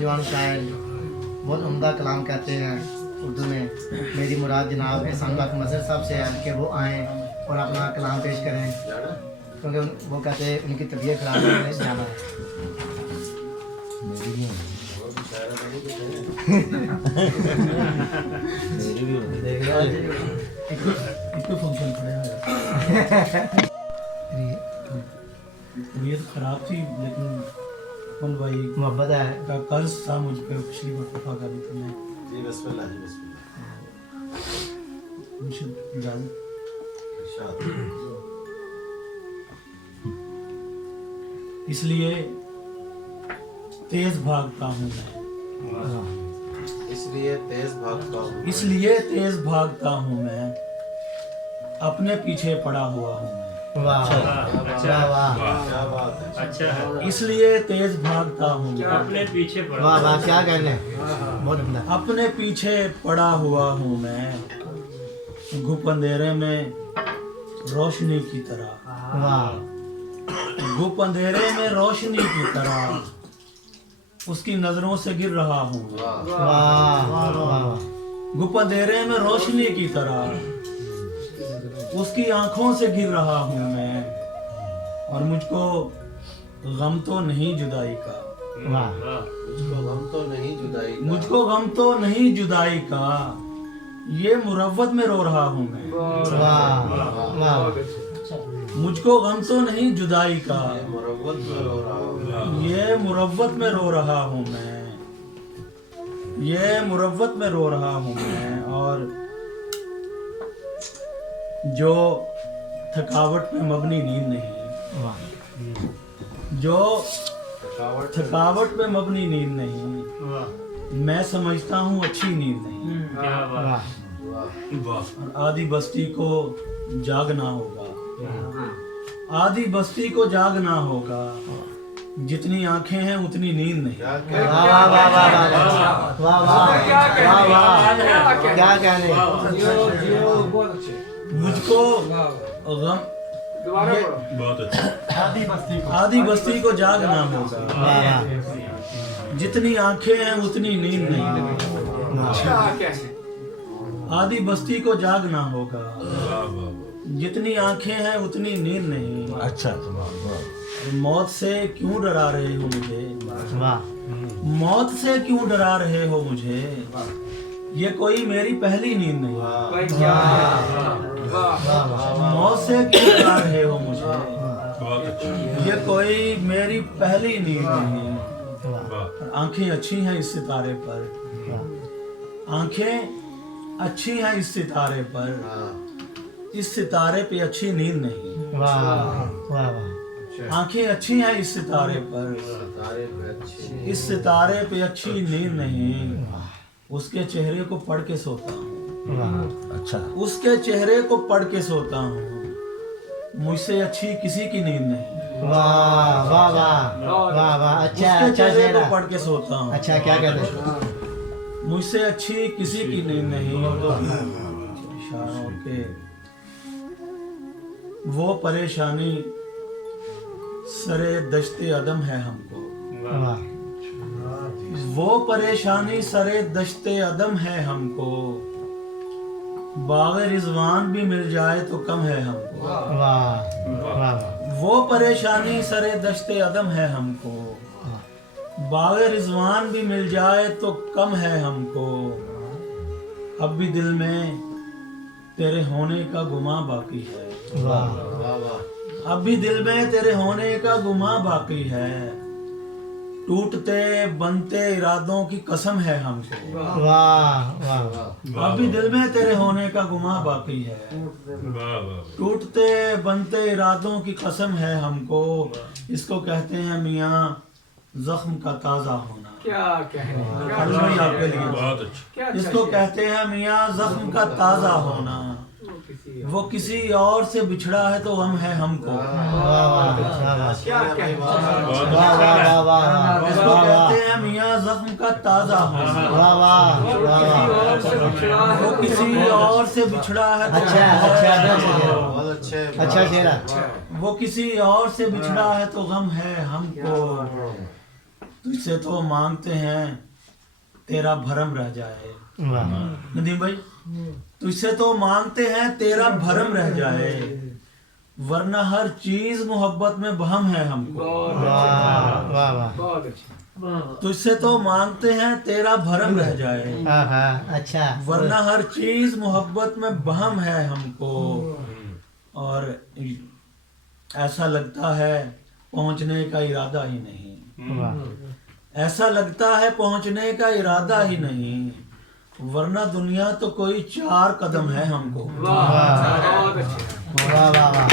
नौजवान शायर बहुत उम्दा कलाम कहते हैं उर्दू में। मेरी मुराद जनाब एहसानुल्लाह मज़हर साहब से है कि वो आएँ और अपना कलाम पेश करें, क्योंकि वो कहते हैं उनकी तबीयत खराब है, उन्हें जाना है। फंक्शन खड़े तबीयत खराब थी, लेकिन कौन भाई मोहब्बत है का कर्ज था मुझ पे, पिछली मरतबा का भी तुमने जी बिस्मिल्लाह जी बिस्मिल्लाह। इरशाद। इसलिए तेज भागता हूँ मैं, इसलिए तेज भागता हूँ, इसलिए तेज भागता हूँ मैं, अपने पीछे पड़ा हुआ हूँ मैं। वाह क्या वाह क्या बात है। अच्छा है। इसलिए तेज भागता हूँ मैं, अपने पीछे पड़ा वाह वाह, क्या कहने, बहुत उम्दा। अपने पीछे पड़ा हुआ हूँ मैं, घुप अंधेरे में रोशनी की तरह, वाह घुप अंधेरे में रोशनी की तरह उसकी नजरों से गिर रहा हूँ मैं। वाह वाह वाह घुप अंधेरे में रोशनी की तरह उसकी आंखों से गिर रहा हूँ मैं, और मुझको गम तो नहीं जुदाई का, वाह मुझको गम तो नहीं जुदाई का, मुझको गम तो नहीं जुदाई का, ये मुरव्वत में रो रहा हूँ मैं। वाह वाह मुझको गम तो नहीं जुदाई का, मुरव्वत में रो रहा हूँ, ये मुरव्वत में रो रहा हूँ मैं, ये मुरव्वत में रो रहा हूँ मैं। और जो थकावट पे मबनी नींद नहीं, वाह जो थकावट थकावट पे मबनी नींद नहीं, वाह मैं समझता हूँ अच्छी नींद नहीं। क्या बात। वाह वाह और आधी बस्ती को जागना होगा, आधी बस्ती को जागना होगा, जितनी आंखें हैं उतनी नींद नहीं। क्या वाह क्या वाह वाह वाह वाह वाह वाह क्या कहने, मुझको गम ये आधी बस्ती को जागना होगा, वाह वाह जितनी आंखें हैं उतनी नींद नहीं। आधी बस्ती को जागना होगा, जितनी आंखें हैं उतनी नींद नहीं। अच्छा मौत से क्यों डरा रहे हो मुझे, वाह मौत से क्यों डरा रहे हो मुझे, ये कोई मेरी पहली नींद नहीं। मौत से क्यों डरा रहे हो मुझे, ये कोई मेरी पहली नींद नहीं। आंखें अच्छी हैं इस सितारे पर, आंखें अच्छी हैं इस सितारे पर, इस सितारे पे अच्छी नींद नहीं। वाह वाह वाह आंखें अच्छी हैं इस सितारे पर, सितारे पे अच्छी इस सितारे पे अच्छी नींद नहीं। उसके चेहरे को पढ़ के सोता हूँ, वाह अच्छा उसके चेहरे को पढ़ के सोता हूँ, मुझसे अच्छी किसी की नींद नहीं। वाह वाह वाह वाह वाह अच्छा उसके अच्छा चेहरे शेरा, को पढ़ के सोता हूँ, अच्छा क्या कहते, मुझसे अच्छी किसी की नींद नहीं। इशारों के वो परेशानी सरे दश्ते अदम है हमको, वाह वो परेशानी सरे दश्ते अदम है हमको, बाग़ रिजवान भी मिल जाए तो कम है हमको। वाह वाह वो परेशानी सरे दश्ते अदम है हमको, बाग़ रिजवान भी मिल जाए तो कम है हमको। अब भी दिल में तेरे होने का गुमा बाकी है, वाह वाह वाह अब भी दिल में तेरे होने का गुमा बाकी है, टूटते बनते इरादों की कसम है हमको। वाह वाह अब भी दिल में तेरे होने का गुमा बाकी है, टूटते बनते इरादों की कसम है हमको। इसको कहते हैं मियाँ जख्म का ताज़ा होना। क्या कहने, कलमी आपके लिए। इसको कहते हैं मियाँ जख्म का ताज़ा होना, वो किसी और से बिछड़ा है तो गम है हमको। क्या कहने, वाह वाह वाह इसको कहते हैं मियाँ जख्म का ताज़ा होना, वाह वाह वो किसी और से बिछड़ा है तो अच्छा गम है अच्छा हमको। बहुत अच्छे अच्छा शेरा, वो किसी और से बिछड़ा है तो गम है हमको। तुझसे तो मांगते हैं तेरा भरम रह जाए। वाह नदीम भाई, तुझसे तो मांगते हैं तेरा भरम रह जाए, वरना हर चीज मोहब्बत में बहम है हमको। वाह वाह वाह बहुत अच्छा। तुझसे तो मांगते हैं तेरा भरम रह जाए, आहा, अच्छा वरना हर चीज मोहब्बत में बहम है हमको। और ऐसा लगता है पहुंचने का इरादा ही नहीं, वाह ऐसा लगता है पहुंचने का इरादा ही नहीं, वरना दुनिया तो कोई 4 कदम है हमको। वाह बहुत अच्छा। वाह वाह वाह